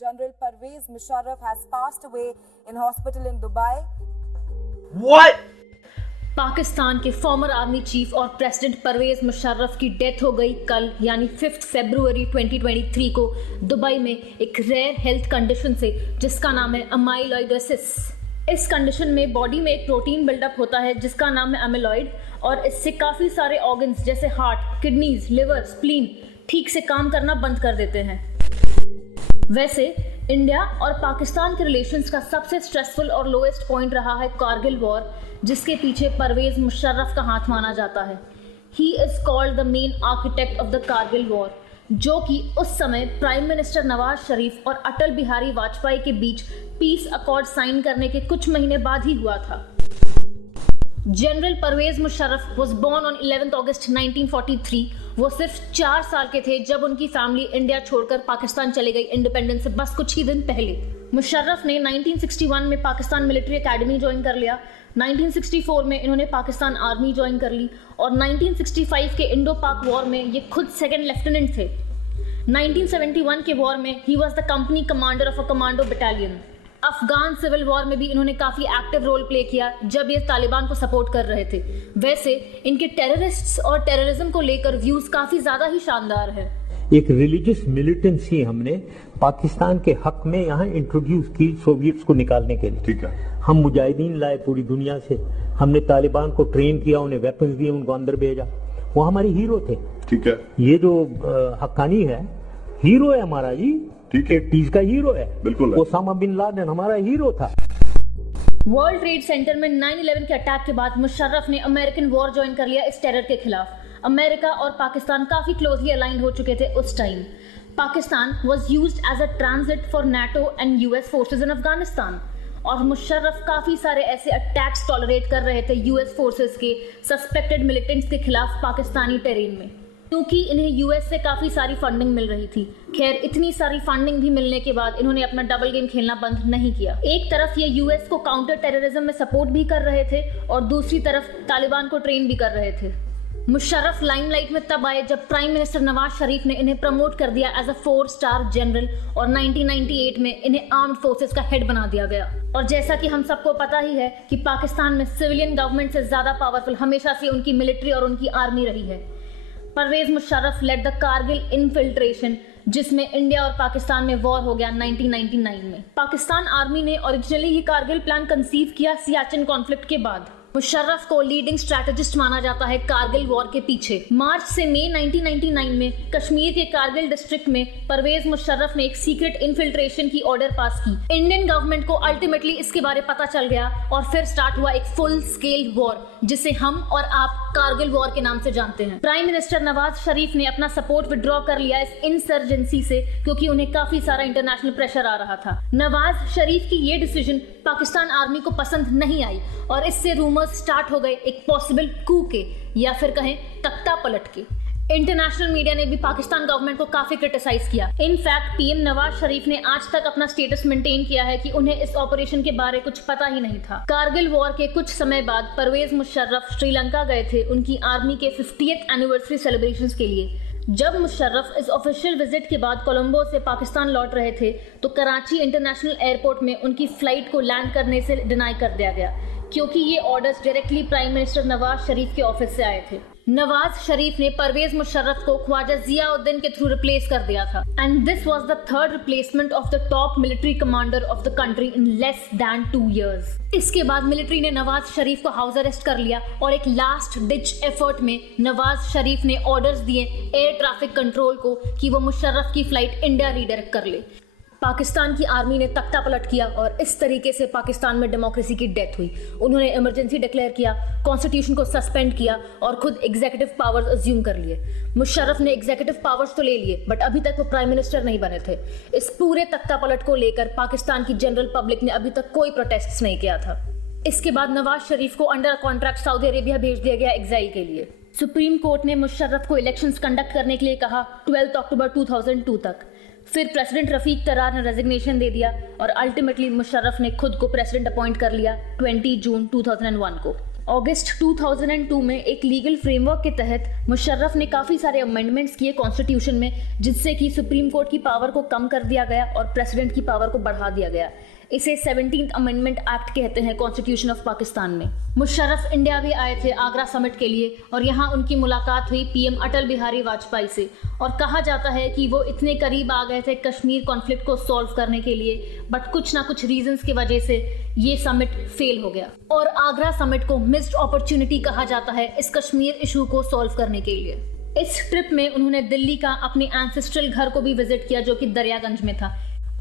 General Parvez Musharraf has passed away in hospital in Dubai. What? Pakistan के farmer army chief और president Parvez Musharraf की death हो गई कल यानी 5 फरवरी 2023 को दुबई में एक रेयर हेल्थ कंडीशन से जिसका नाम है अमाइलॉइडोसिस। इस कंडीशन में बॉडी में एक प्रोटीन बिल्डअप होता है जिसका नाम है अमाइलॉइड और इससे काफ़ी सारे ऑर्गन्स जैसे हार्ट, किडनीज, लिवर, स्प्लीन ठीक से काम करना बंद कर देते हैं। वैसे इंडिया और पाकिस्तान के रिलेशंस का सबसे स्ट्रेसफुल और लोएस्ट पॉइंट रहा है कारगिल वॉर, जिसके पीछे परवेज मुशर्रफ का हाथ माना जाता है। He is called the main architect of the Kargil war, जो कि उस समय प्राइम मिनिस्टर नवाज शरीफ और अटल बिहारी वाजपेयी के बीच पीस अकॉर्ड साइन करने के कुछ महीने बाद ही हुआ था। General Pervez Musharraf was born on 11 August 1943। वो सिर्फ 4 साल के थे जब उनकी फैमिली इंडिया छोड़कर पाकिस्तान चले गई इंडिपेंडेंस से बस कुछ ही दिन पहले। मुशर्रफ ने 1961 में पाकिस्तान मिलिट्री एकेडमी ज्वाइन कर लिया, 1964 में इन्होंने पाकिस्तान आर्मी ज्वाइन कर ली और 1965 के इंडो पाक वॉर में ये खुद सेकंड लेफ्टिनेंट थे। 1971 के वॉर में ही was the company commander of a commando battalion. Afghan civil war में भी इन्होंने काफी एक्टिव रोल प्ले किया जब ये तालिबान को सपोर्ट कर रहे थे। वैसे इनके टेररिस्ट्स और टेररिज्म को लेकर व्यूज काफी ज्यादा ही शानदार है। एक रिलीजियस मिलिटेंसी हमने पाकिस्तान के हक में यहाँ इंट्रोड्यूस की सोवियट्स को निकालने के लिए। ठीक है, हम मुजाहिदीन लाए पूरी दुनिया से, हमने तालिबान को ट्रेन किया, उन्हें वेपन्स दिए, उनको अंदर भेजा, वो हमारे हीरो थे। ठीक है, ये जो हक्कानी है हीरो है हमारा जी, ठीक है, 80s का हीरो है, बिल्कुल। ओसामा बिन लादेन हमारा हीरो था। वर्ल्ड ट्रेड सेंटर में 9/11 के अटैक के बाद मुशर्रफ ने अमेरिकन वॉर ज्वाइन कर लिया इस टेरर के खिलाफ। अमेरिका और पाकिस्तान काफी क्लोजली अलाइंड हो चुके थे उस time. Pakistan was used as a transit for NATO and US forces in Afghanistan और मुशर्रफ काफी सारे ऐसे अटैक्स टॉलरेट कर रहे थे यूएस फोर्सेस के सस्पेक्टेड मिलिटेंट्स के खिलाफ पाकिस्तानी टेरेन में, क्योंकि इन्हें यूएस से काफी सारी फंडिंग मिल रही थी। खैर, इतनी सारी फंडिंग भी मिलने के बाद इन्होंने अपना डबल गेम खेलना बंद नहीं किया। एक तरफ ये यूएस को काउंटर टेररिज्म में सपोर्ट भी कर रहे थे और दूसरी तरफ तालिबान को ट्रेन भी कर रहे थे। मुशर्रफ लाइमलाइट में तब आए जब प्राइम मिनिस्टर नवाज शरीफ ने इन्हें प्रमोट कर दिया एज अ 4 स्टार जनरल और 1998 में इन्हें आर्म्ड फोर्सेस का हेड बना दिया गया। और जैसा कि हम सबको पता ही है कि पाकिस्तान में सिविलियन गवर्नमेंट से ज्यादा पावरफुल हमेशा से उनकी मिलिट्री और उनकी आर्मी रही है। Pervez Musharraf led the Kargil infiltration, जिसमें इंडिया और पाकिस्तान में वॉर हो गया 1999 में। पाकिस्तान आर्मी ने ओरिजिनली ये कारगिल प्लान कंसीव किया सियाचिन कॉन्फ्लिक्ट के बाद। मुशर्रफ को लीडिंग स्ट्रैटेजिस्ट माना जाता है कारगिल वॉर के पीछे। मार्च से मई 1999 में कश्मीर के कारगिल डिस्ट्रिक्ट में परवेज मुशर्रफ ने एक सीक्रेट इन्फिल्ट्रेशन की ऑर्डर पास की। इंडियन गवर्नमेंट को अल्टीमेटली इसके बारे पता चल गया और फिर स्टार्ट हुआ एक फुल स्केल वॉर, जिसे हम और आप कारगिल वॉर के नाम से जानते हैं। प्राइम मिनिस्टर नवाज शरीफ ने अपना सपोर्ट विड्रॉ कर लिया इस इंसर्जेंसी से, क्योंकि उन्हें काफी सारा इंटरनेशनल प्रेशर आ रहा था। नवाज शरीफ की ये डिसीजन पाकिस्तान आर्मी को पसंद नहीं आई और इससे रूमर्स स्टार्ट हो गए एक पॉसिबल कू के या फिर कहें तख्ता पलट के। इंटरनेशनल मीडिया ने भी पाकिस्तान गवर्नमेंट को काफी क्रिटिसाइज किया। इनफैक्ट पीएम नवाज शरीफ ने आज तक अपना स्टेटस मेंटेन किया है कि उन्हें इस ऑपरेशन के बारे कुछ पता ही नहीं था। कारगिल वॉर के कुछ समय बाद परवेज मुशर्रफ श्रीलंका गए थे उनकी आर्मी के 50th एनिवर्सरी सेलिब्रेशंस के लिए। जब मुशर्रफ इस ऑफिशियल विजिट के बाद कोलंबो से पाकिस्तान लौट रहे थे तो कराची इंटरनेशनल एयरपोर्ट में उनकी फ्लाइट को लैंड करने से डिनाई कर दिया गया, क्योंकि ये orders directly prime minister Nawaz Sharif के ऑफिस से आए थे। नवाज शरीफ ने परवेज मुशर्रफ को ख्वाजा जियाउद्दीन के थ्रू रिप्लेस कर दिया था and this was the third replacement of the top military commander of the country in less than 2 years। इसके बाद मिलिट्री ने नवाज शरीफ को हाउस अरेस्ट कर लिया और एक लास्ट डिच एफर्ट में नवाज शरीफ ने ऑर्डर्स दिए एयर ट्रैफिक कंट्रोल को कि वो मुशर्रफ की फ्लाइट इंडिया रीडायरेक्ट कर ले। पाकिस्तान की आर्मी ने तख्ता पलट किया और इस तरीके से पाकिस्तान में डेमोक्रेसी की डेथ हुई। उन्होंने इमरजेंसी डिक्लेयर किया, कॉन्स्टिट्यूशन को सस्पेंड किया और खुद एग्जीक्यूटिव पावर्स अज्यूम कर लिए। मुशर्रफ ने एग्जीक्यूटिव पावर्स तो ले लिए बट अभी तक वो प्राइम मिनिस्टर नहीं बने थे। इस पूरे तख्ता पलट को लेकर पाकिस्तान की जनरल पब्लिक ने अभी तक कोई प्रोटेस्ट नहीं किया था। इसके बाद नवाज शरीफ को अंडर कॉन्ट्रैक्ट सऊदी अरेबिया भेज दिया गया एग्जाइल के लिए। सुप्रीम कोर्ट ने मुशर्रफ को इलेक्शंस कंडक्ट करने के लिए कहा 12 अक्टूबर 2002 तक। फिर प्रेसिडेंट रफीक तरार ने रेजिग्नेशन दे दिया और अल्टीमेटली मुशर्रफ ने खुद को प्रेसिडेंट अपॉइंट कर लिया 20 जून 2001 को। अगस्त 2002 में एक लीगल फ्रेमवर्क के तहत मुशर्रफ ने काफ़ी सारे अमेंडमेंट्स किए कॉन्स्टिट्यूशन में, जिससे कि सुप्रीम कोर्ट की पावर को कम कर दिया गया और प्रेसिडेंट की पावर को बढ़ा दिया गया। इसे 17th अमेंडमेंट एक्ट कहते हैं कॉन्स्टिट्यूशन ऑफ पाकिस्तान में। मुशर्रफ इंडिया भी आए थे आगरा समिट के लिए और यहाँ उनकी मुलाकात हुई पीएम अटल बिहारी वाजपेयी से, और कहा जाता है कि वो इतने करीब आ गए थे कश्मीर कॉन्फ्लिक्ट को सॉल्व करने के लिए, बट कुछ ना कुछ रीजंस की वजह से ये समिट फेल हो गया। और आगरा समिट को मिस्ड अपॉर्चुनिटी कहा जाता है इस कश्मीर इशू को सॉल्व करने के लिए। इस ट्रिप में उन्होंने दिल्ली का अपने एंसेस्ट्रल घर को भी विजिट किया जो कि दरियागंज में था।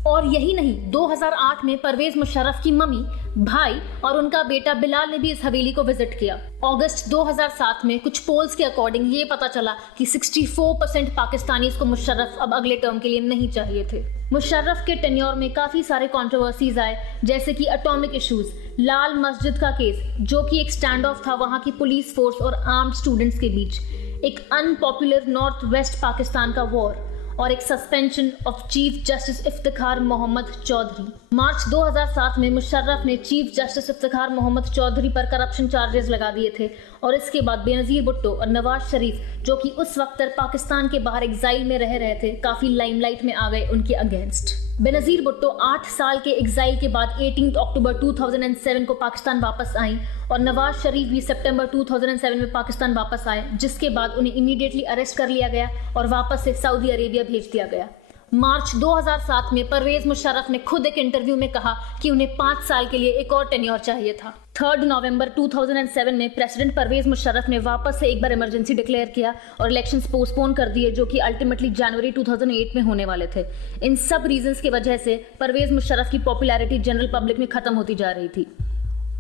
और यही नहीं, 2008 में परवेज मुशर्रफ की मम्मी, भाई और उनका बेटा बिलाल ने भी इस हवेली को विजिट किया। अगस्त 2007 में कुछ पोल्स के अकॉर्डिंग ये पता चला कि 64% पाकिस्तानीज को मुशर्रफ अब अगले टर्म के लिए नहीं चाहिए थे। मुशर्रफ के टेन्योर में काफी सारे कंट्रोवर्सीज आए, जैसे कि एटॉमिक इश्यूज, लाल मस्जिद का केस जो कि एक स्टैंड ऑफ था वहां की पुलिस फोर्स और आर्म्ड स्टूडेंट्स के बीच, एक अनपॉपुलर नॉर्थ वेस्ट पाकिस्तान का वॉर और एक suspension of chief justice Iftikhar Mohammad Chaudhry. March 2007 में मुशर्रफ ने चीफ जस्टिस इफ्तिखार मोहम्मद चौधरी पर करप्शन चार्जेस लगा दिए थे और इसके बाद बेनज़ीर भुट्टो और नवाज शरीफ, जो कि उस वक्त तक पाकिस्तान के बाहर एग्जाइल में रह रहे थे, काफी लाइमलाइट में आ गए उनके अगेंस्ट। बेनज़ीर भुट्टो 8 साल के एग्जाइल के बाद 18 अक्टूबर 2007 को पाकिस्तान वापस आई और नवाज शरीफ भी सितंबर 2007 में पाकिस्तान वापस आए, जिसके बाद उन्हें इमीडिएटली अरेस्ट कर लिया गया और वापस से सऊदी अरेबिया भेज दिया गया। मार्च 2007 में परवेज मुशर्रफ ने खुद एक इंटरव्यू में कहा कि उन्हें 5 साल के लिए एक और टेन्योर चाहिए था। 3 नवंबर 2007 में प्रेसिडेंट परवेज मुशर्रफ ने वापस से एक बार इमरजेंसी डिक्लेयर किया और इलेक्शंस पोस्टपोन कर दिए, जो कि अल्टीमेटली जनवरी 2008 में होने वाले थे। इन सब रीजंस की वजह से परवेज मुशर्रफ की पॉपुलैरिटी जनरल पब्लिक में खत्म होती जा रही थी।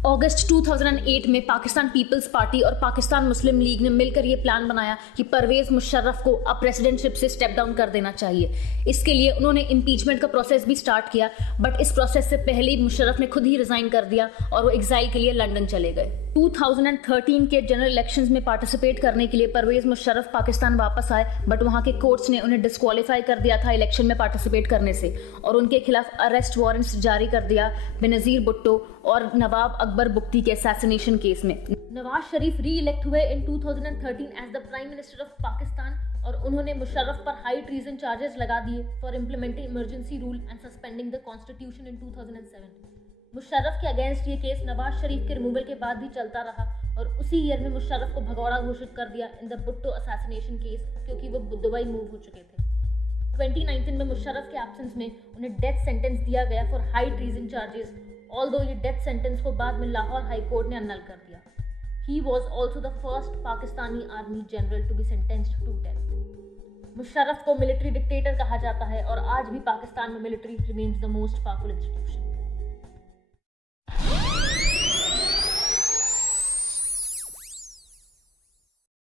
अगस्त 2008 में पाकिस्तान पीपल्स पार्टी और पाकिस्तान मुस्लिम लीग ने मिलकर ये प्लान बनाया कि परवेज मुशर्रफ को अब प्रेसिडेंटशिप से स्टेप डाउन कर देना चाहिए। इसके लिए उन्होंने इम्पीचमेंट का प्रोसेस भी स्टार्ट किया, बट इस प्रोसेस से पहले ही मुशर्रफ ने खुद ही रिजाइन कर दिया और वो एग्जाइल के लिए लंदन चले गए। 2013 के जनरल इलेक्शंस में पार्टिसिपेट करने के लिए परवेज मुशर्रफ पाकिस्तान वापस आए, बट वहां के कोर्ट्स ने उन्हें डिस्क्वालीफाई कर दिया था इलेक्शन में पार्टिसिपेट करने से और उनके खिलाफ अरेस्ट वारंट्स जारी कर दिया बेनज़ीर भुट्टो और नवाब अकबर बुख्ती के असैसिनेशन केस में। नवाज शरीफ री इलेक्ट हुए in 2013 as the prime minister of Pakistan और उन्होंने मुशर्रफ पर हाई ट्रीजन चार्जेस लगा दिए for implementing emergency rule and suspending the constitution in 2007। Musharraf के अगेंस्ट ये केस नवाज शरीफ के रिमूवल के बाद भी चलता रहा और उसी ईयर में मुशर्रफ को भगौड़ा घोषित कर दिया in the Bhutto assassination case, क्योंकि वो दुबई मूव हो चुके थे। 2019 में मुशर्रफ के एब्सेंस में उन्हें डेथ सेंटेंस दिया गया for high treason charges, although ये डेथ सेंटेंस को बाद में लाहौर हाई कोर्ट ने अन्नल कर दिया। He was also the first Pakistani army general to be sentenced to death. Musharraf को मिलिट्री डिक्टेटर कहा जाता है और आज भी पाकिस्तान में military remains the most powerful institution.